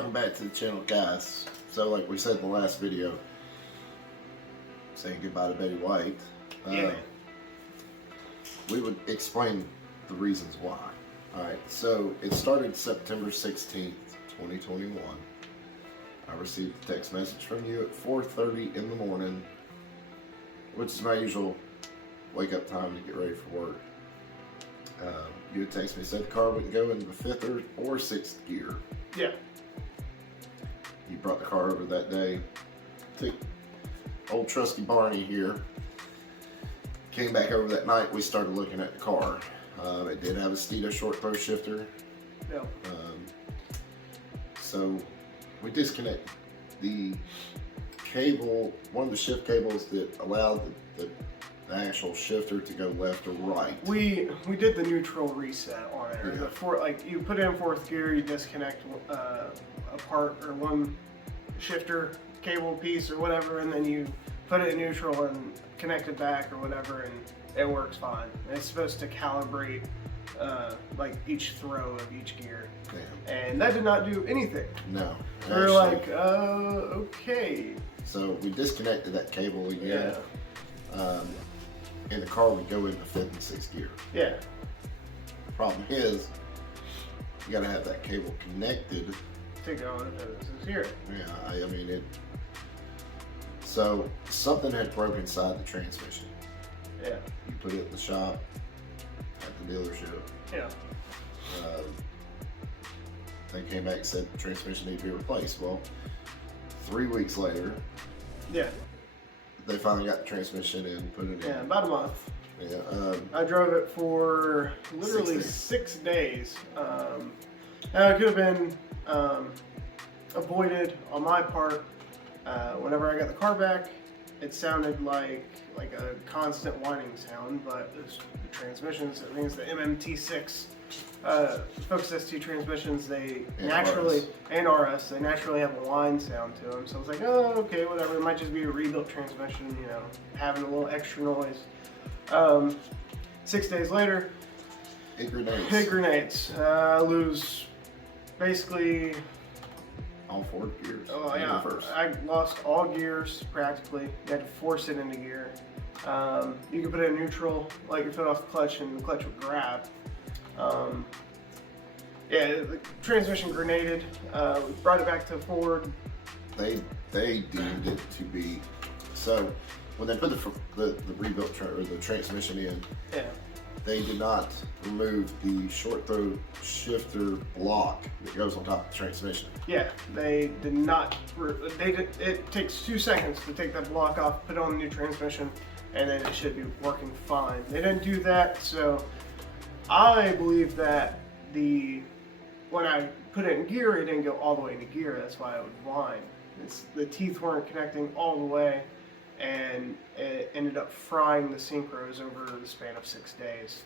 welcome back to the channel, guys. So like we said in the last video, saying goodbye to Betty White, we would explain the reasons why. Alright, so it started September 16th, 2021. I received a text message from you at 4:30 in the morning, which is my usual wake up time to get ready for work. You had texted me, said the car wouldn't go into the 5th or 6th gear. Yeah. You brought the car over that day. Took old trusty Barney here. Came back over that night. We started looking at the car. It did have a Steeda short throw shifter. Yeah. So we disconnected the cable, one of the shift cables that allowed the actual shifter to go left or right. We did the neutral reset on it. Or Yeah. like you put it in 4th gear, you disconnect a part or one shifter cable piece or whatever, and then you put it in neutral and connect it back or whatever, and it works fine. And it's supposed to calibrate like each throw of each gear, Yeah. and that did not do anything. No. We were like, okay. So we disconnected that cable again. Yeah. And the car would go into 5th and 6th gear. Yeah. The problem is, you gotta have that cable connected. To go into this here. Yeah, I mean it. So something had broken inside the transmission. Yeah. You put it in the shop at the dealership. Yeah. They came back and said the transmission needed to be replaced. Well, 3 weeks later, Yeah. they finally got the transmission in, put it in. Yeah. About a month. Yeah. I drove it for literally 6 days. It could have been avoided on my part. Whenever I got the car back, it sounded like a constant whining sound, but it's the transmissions, I think it's the MMT6 Focus ST transmissions, they and naturally, RS. and RS, they naturally have a whine sound to them. So I was like, oh, okay, whatever. It might just be a rebuilt transmission, you know, having a little extra noise. 6 days later, It grenades. it grenades. I lose basically, All 4 gears. oh in yeah, reverse. I lost all gears practically. You had to force it into gear. You could put it in neutral, let your foot off the clutch, and the clutch would grab. Yeah, the transmission grenaded. We brought it back to forward. They deemed it to be, so when they put the rebuilt or the transmission in, Yeah. they did not remove the short throw shifter block that goes on top of the transmission. Yeah, they did not. It takes 2 seconds to take that block off, put on the new transmission, and then it should be working fine. They didn't do that, so I believe that when I put it in gear, it didn't go all the way into gear. That's why it would whine. The teeth weren't connecting all the way, and it ended up frying the synchros over the span of 6 days.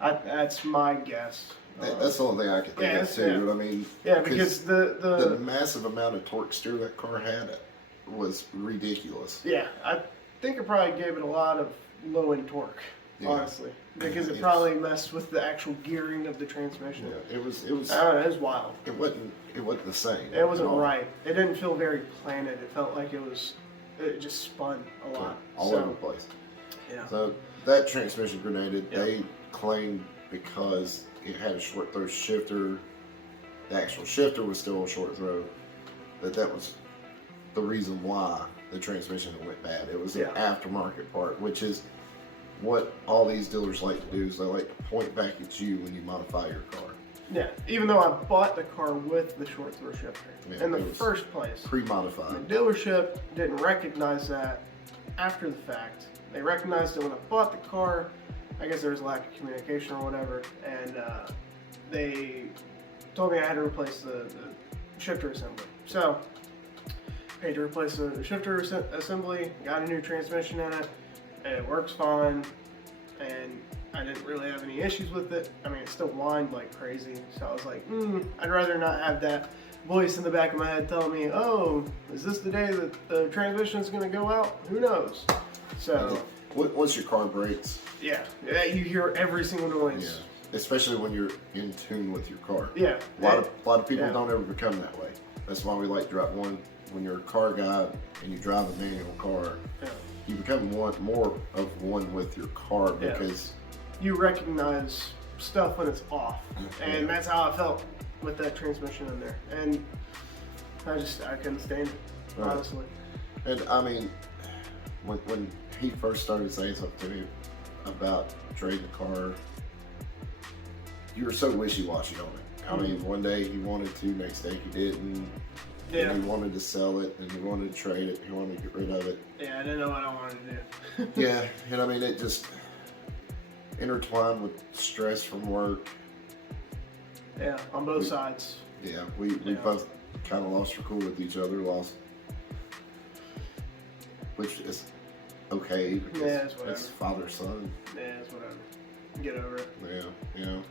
That's my guess. That's the only thing I could think yeah, of too. yeah. I mean, Yeah, because the massive amount of torque steer that car had was ridiculous. yeah, I think it probably gave it a lot of low end torque, Yeah. honestly, because it It's- probably messed with the actual gearing of the transmission. Yeah, it was. I don't know, it was wild. It wasn't the same. It wasn't at all. right. It didn't feel very planted. It felt like it just spun a Yeah, lot. all so, over the place. yeah. So that transmission grenaded. Yeah. They claimed because it had a short throw shifter, the actual shifter was still a short throw, that was the reason why the transmission went bad. It was an Yeah. aftermarket part, which is what all these dealers like to do, is they like to point back at you when you modify your car. Yeah, even though I bought the car with the short throw shifter Yeah, in the it was first place. Pre-modified. The dealership didn't recognize that after the fact. They recognized it when I bought the car. I guess there was a lack of communication or whatever, and they told me I had to replace the shifter assembly. So, paid to replace the shifter assembly, got a new transmission in it, and it works fine, and I didn't really have any issues with it. I mean, it still whined like crazy, so I was like, I'd rather not have that voice in the back of my head telling me, oh, is this the day that the transmission is going to go out? Who knows? So, Once your car breaks, yeah, you hear every single noise. especially when you're in tune with your car. Yeah. A lot of people Yeah. don't ever become that way. That's why we like drive one. When you're a car guy and you drive a manual car, Yeah. you become more of one with your car because You recognize stuff when it's off, and that's how I felt with that transmission in there. And I couldn't stand it, Right. honestly. And I mean, when he first started saying something to me about trading the car, you were so wishy-washy on it. I mean, one day he wanted to, next day he didn't. Yeah. And he wanted to sell it, and he wanted to trade it, he wanted to get rid of it. Yeah, I didn't know what I wanted to do. Yeah, and I mean, it just intertwined with stress from work. Yeah, on both sides. Yeah, we both kind of lost our cool with each other, which is okay because Yeah, it's whatever. it's father-son. Yeah, it's whatever. Get over it. Yeah, you know,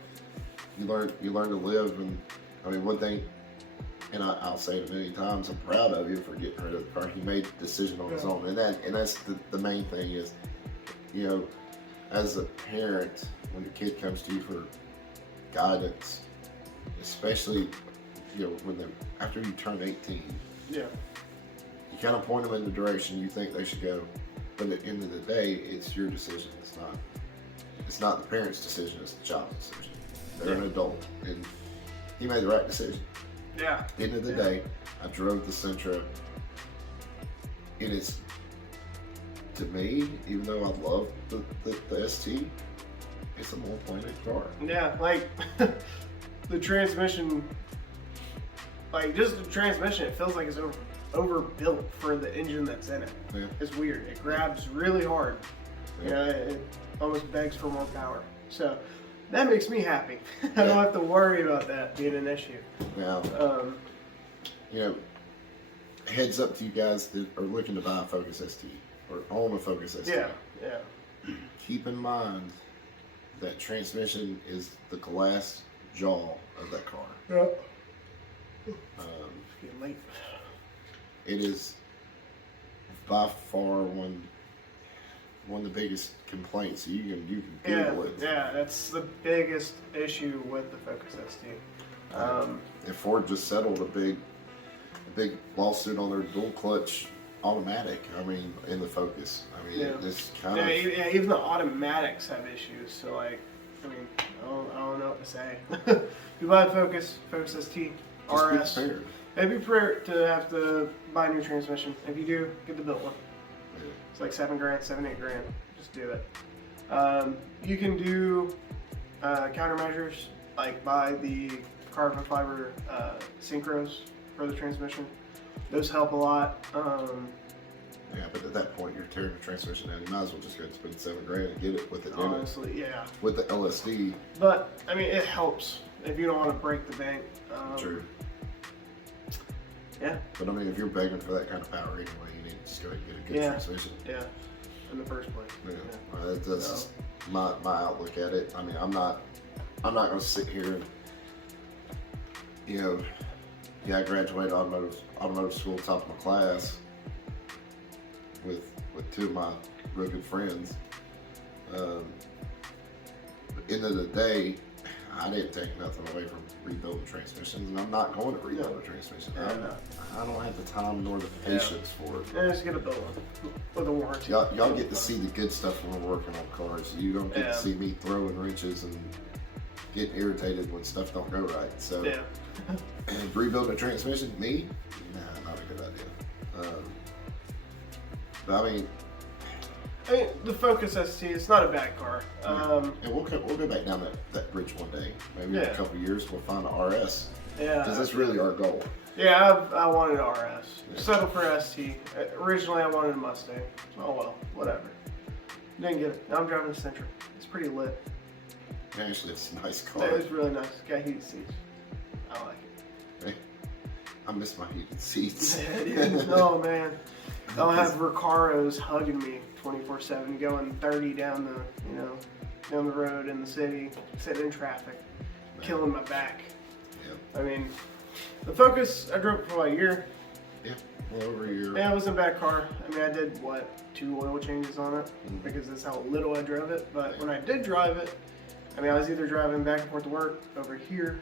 you learn to live, and I mean, one thing, and I'll say it many times, I'm proud of you for getting rid of the car. He made the decision on his own, and that's the main thing is, you know, as a parent, when your kid comes to you for guidance, especially, you know, after you turn 18, Yeah. you kind of point them in the direction you think they should go, but at the end of the day, it's your decision. It's not the parent's decision. It's the child's decision. They're an adult, and he made the right decision. Yeah. At the end of the day, I drove the Sentra, and it's, to me, even though I love the ST, it's a more pointed car. Yeah, like the transmission, like just the transmission, it feels like it's overbuilt for the engine that's in it. Yeah. It's weird. It grabs really hard. Yeah. You know, it almost begs for more power. So that makes me happy. I don't have to worry about that being an issue. Now, you know, heads up to you guys that are looking to buy a Focus ST or own a Focus ST. Yeah. Keep in mind that transmission is the glass jaw of that car. Yeah. Getting late. It is by far one of the biggest complaints. You can Google it. Yeah, that's the biggest issue with the Focus ST. And Ford just settled a big lawsuit on their dual clutch automatic. I mean, in the Focus. I mean, it's kind of even the automatics have issues. So like, I mean, I don't know what to say. If you buy a Focus ST, just be RS, prepared. maybe prepared to have to buy a new transmission. If you do, get the built one. Yeah. It's like $7,000, $8,000. Just do it. You can do countermeasures, like buy the carbon fiber synchros for the transmission. Those help a lot. Yeah, but at that point, you're tearing the transmission out. You might as well just go and spend $7,000 and get it with it Honestly, yeah. with the LSD. But I mean, it helps if you don't want to break the bank. True. Yeah. But I mean, if you're begging for that kind of power anyway, you need to just go ahead and get a good transmission. Yeah. In the first place. Yeah. Well, that's my outlook at it. I mean, I'm not going to sit here and, you know, I graduated automotive school, top of my class, with two of my real good friends. But end of the day, I didn't take nothing away from rebuilding transmissions, and I'm not going to rebuild a transmission. I don't have the time nor the patience for it. Yeah, just get a bill one with a warranty. Y'all get to see the good stuff when we're working on cars. You don't get to see me throwing wrenches and getting irritated when stuff don't go right. So, and rebuilding a transmission, me? Nah, not a good idea. But I mean, the Focus ST, it's not a bad car. and we'll go back down that bridge one day. Maybe in a couple of years we'll find an RS. Yeah. Because that's really our goal. Yeah, I wanted an RS. Settled for ST. Originally, I wanted a Mustang. Oh well, whatever. Didn't get it. Now I'm driving a Sentra. It's pretty lit. Actually, it's a nice car. It's really nice. It's got heated seats. I like it. Hey, I miss my heated seats. Oh man, I'll have Recaros hugging me 24/7, going 30 down the road in the city, sitting in traffic, killing my back. Yeah. I mean, the Focus, I drove it for about a year. Yeah, well over a year. Yeah, it wasn't a bad car. I mean, I did 2 oil changes on it because that's how little I drove it. But when I did drive it, I mean, I was either driving back and forth to work over here,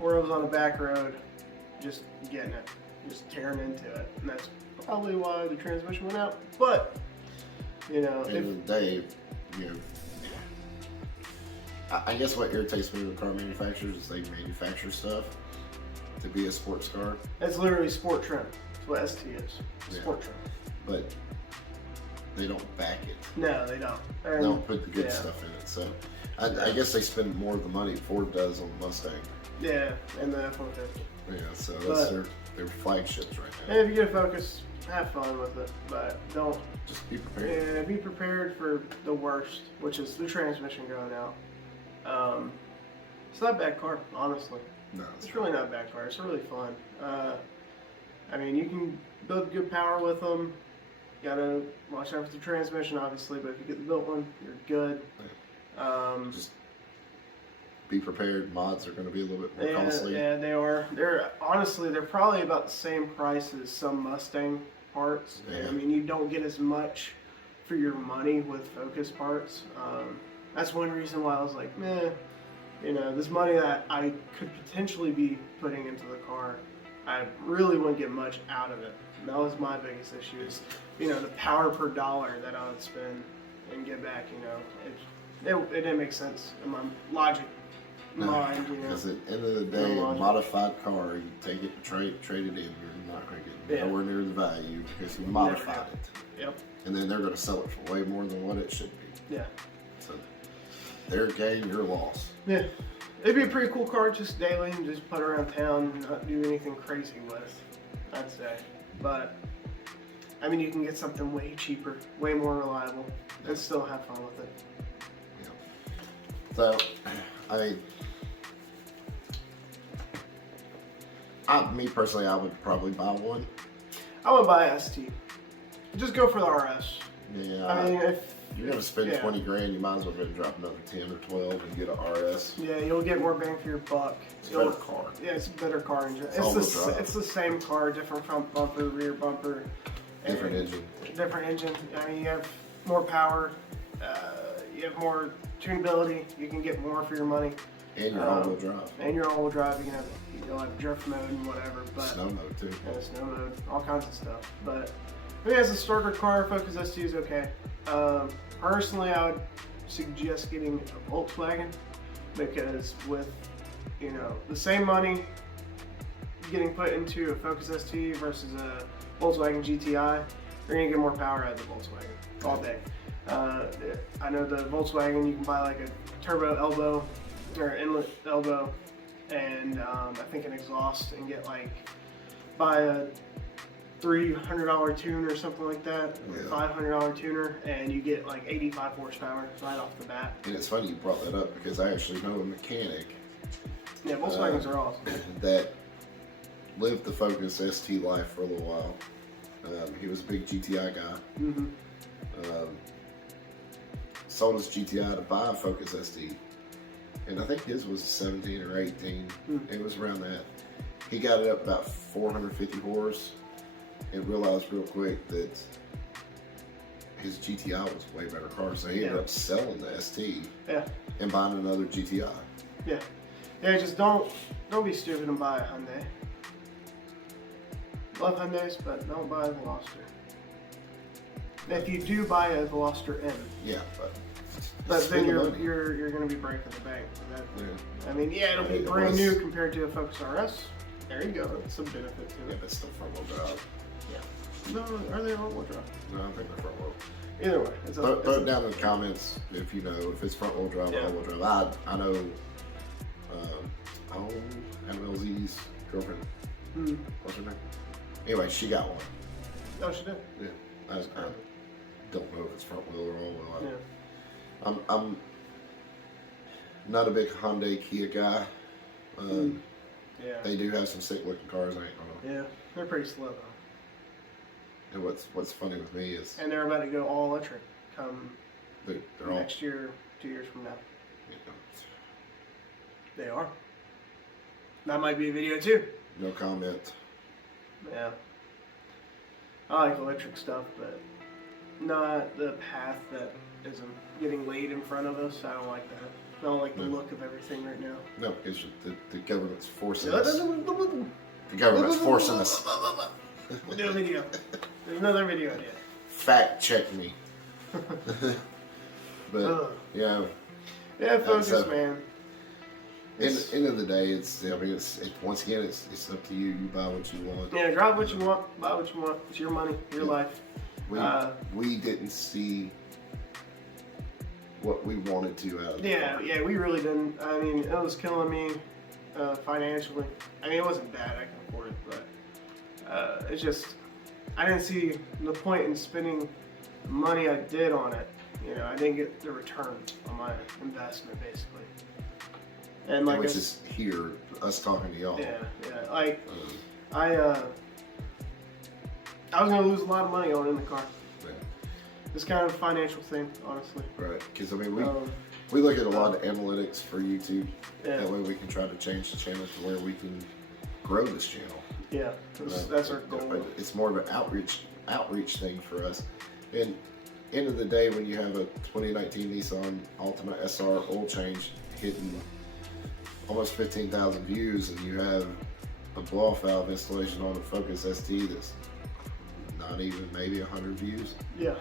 or I was on a back road just getting it, just tearing into it, and that's probably why the transmission went out. But you know, At the end of the day, you know, I guess what irritates me with car manufacturers is they manufacture stuff to be a sports car, it's literally sport trim. That's what ST is, Yeah. sport trim. but they don't back it. No, they don't. They And, don't put the good yeah. stuff in it. So I guess they spend more of the money Ford does on the Mustang. Yeah, and the F-150. Yeah, so that's But- their flagships right now. And if you get a Focus, have fun with it, but don't. Just be prepared. Yeah, be prepared for the worst, which is the transmission going out. It's not a bad car, honestly. No, It's really not a bad car. It's really fun. I mean, you can build good power with them. You gotta watch out for the transmission, obviously, but if you get the built one, you're good. just be prepared. Mods are going to be a little bit more Yeah, costly. yeah, they are. They're honestly, they're probably about the same price as some Mustang parts. Yeah. I mean, you don't get as much for your money with Focus parts. That's one reason why I was like, meh. You know, this money that I could potentially be putting into the car, I really wouldn't get much out of it. And that was my biggest issue is, you know, the power per dollar that I would spend and get back. You know, it didn't make sense in my logic mind. You know. Because at the end of the day, No a logic. modified car, you take it, trade it in, you're not going to get Yeah. nowhere near the value because you modified Never. it. Yep. And then they're going to sell it for way more than what it should be. Yeah. So their gain, your loss. Yeah. It'd be a pretty cool car just daily and just put around town and not do anything crazy with, I'd say. But, I mean, you can get something way cheaper, way more reliable, and still have fun with it. So, me personally, I would probably buy one. I would buy a ST. Just go for the RS. Yeah. I mean, if you're going to spend yeah. 20 grand, you might as well go and drop another 10 or 12 and get a RS. Yeah, you'll get more bang for your buck. It's a better car. Yeah, it's a better car engine. all-wheel It's drive. it's the same car, different front bumper, rear bumper. Different and engine. Different engine. I mean, you have more power. You have more tunability. You can get more for your money. And your all-wheel drive. And your all-wheel drive. You can have drift mode and whatever. But Snow mode, too. yeah, snow mode, all kinds of stuff. But I mean, as a starter car, Focus ST is okay. Personally, I would suggest getting a Volkswagen because with the same money getting put into a Focus ST versus a Volkswagen GTI, you're gonna get more power out of the Volkswagen all day. I know the Volkswagen you can buy like a turbo elbow or inlet elbow, and I think an exhaust, and get buy a $300 tuner or something like that, Yeah. $500 tuner, and you get 85 horsepower right off the bat. And it's funny you brought that up because I actually know a mechanic Yeah, Volkswagens are awesome. that lived the Focus ST life for a little while. He was a big GTI guy. Mm-hmm. Sold his GTI to buy a Focus ST. And I think his was 17 or 18. It was around that. He got it up about 450 horse and realized real quick that his GTI was a way better car. So he ended Yeah. up selling the ST Yeah, and buying another GTI. yeah. Just don't be stupid and buy a Hyundai. Love Hyundais, but don't buy a Veloster. If you do buy a Veloster M, Yeah, but then spend the you're money. going to be breaking the bank for that. Yeah. I mean, yeah, it'll be It brand was- new compared to a Focus RS. There you go. That's some benefit to Yeah, it. but still front wheel drive. No, are they all-wheel drive? No, I think they're front wheel. Either way, it's Throw it down in the comments if you know if it's front wheel drive or Yeah. all wheel drive. I know. MLZ's girlfriend. What's her name? Anyway, she got one. Oh, she did. Yeah, I don't know if it's front wheel or all wheel. Yeah. I'm not a big Hyundai Kia guy. Yeah. They do have some sick looking cars. I ain't gonna. Yeah. They're pretty slow though. And what's funny with me is And they're about to go all electric come they're all. next year, 2 years from now. You They are. That might be a video too. know, no comment. Yeah. I like electric stuff, but not the path that isn't getting laid in front of us. I don't like that. I don't like the No. look of everything right now. No, because the government's forcing Yeah, us. The government's forcing us. We'll do a video. There's another video idea. Fact check me. But yeah, Focus, so- man. end of the day, it's once again, it's up to you. You buy what you want. Yeah, drive what you want, buy what you want. It's your money, your life. We didn't see what we wanted to out of the car. Yeah, we really didn't. I mean, it was killing me financially. I mean, it wasn't bad. I can afford it, but it's just I didn't see the point in spending the money I did on it. You know, I didn't get the return on my investment, basically. And like, which is here, us talking to y'all. yeah. Like, I was gonna lose a lot of money on it in the car. Yeah. It's kind of a financial thing, honestly. Right, because I mean, we look at a lot of analytics for YouTube. Yeah. That way, we can try to change the channel to where we can grow this channel. Yeah, that's our goal. But it's more of an outreach thing for us. And end of the day, when you have a 2019 Nissan Altima SR oil change hitting almost 15,000 views, and you have a blow-off valve installation on a Focus ST that's not even maybe 100 views. Yeah.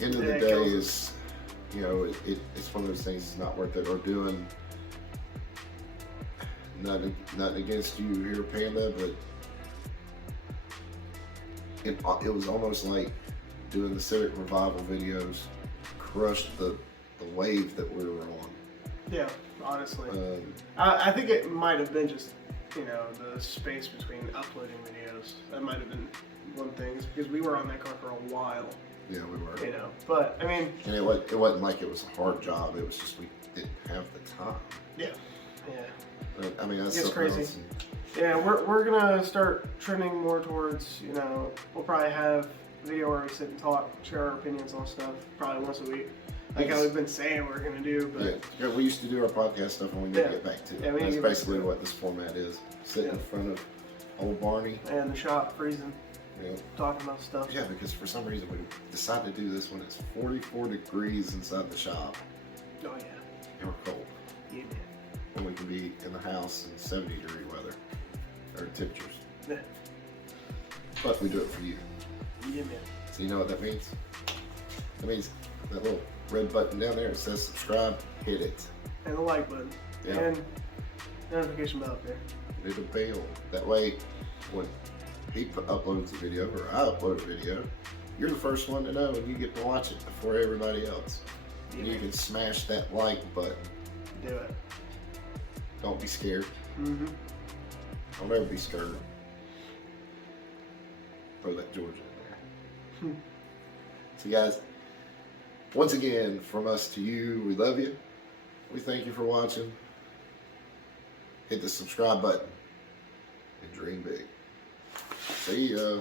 End of the it day kills is, you know, it's one of those things. It's not worth it. Or doing nothing against you here, Panda, but it was almost like doing the Civic Revival videos crushed the wave that we were on. Yeah, honestly. I think it might have been just, you know, the space between uploading videos. That might have been one thing, because we were on that car for a while. Yeah, we were. You know, but I mean, and it wasn't like it was a hard job. It was just we didn't have the time. Yeah. But, I mean, that's It's something crazy. else. Yeah, we're gonna start trending more towards, you know, we'll probably have a video where we sit and talk, share our opinions on stuff, probably once a week. Like how we've been saying we're gonna do, but Yeah, we used to do our podcast stuff, and we need to get back to it. Yeah, we need to That's get back basically to it. what this format is: sitting in front of old Barney. and the shop freezing, You know. talking about stuff. Yeah, because for some reason we decided to do this when it's 44 degrees inside the shop, Oh yeah. and we're cold. Yeah. And we can be in the house in 70-degree weather or temperatures. Yeah. But we do it for you. Yeah, man. So you know what that means? That means that little red button down there that says subscribe, hit it. And the like button. Yeah. And notification bell up there. Hit the bell. That way, when he uploads a video or I upload a video, you're the first one to know, and you get to watch it before everybody else. And you can smash that like button. Do it. Don't be scared. Mm-hmm. Don't ever be scared. Throw that Georgia in there. So guys, once again, from us to you, we love you. We thank you for watching. Hit the subscribe button and dream big. See ya.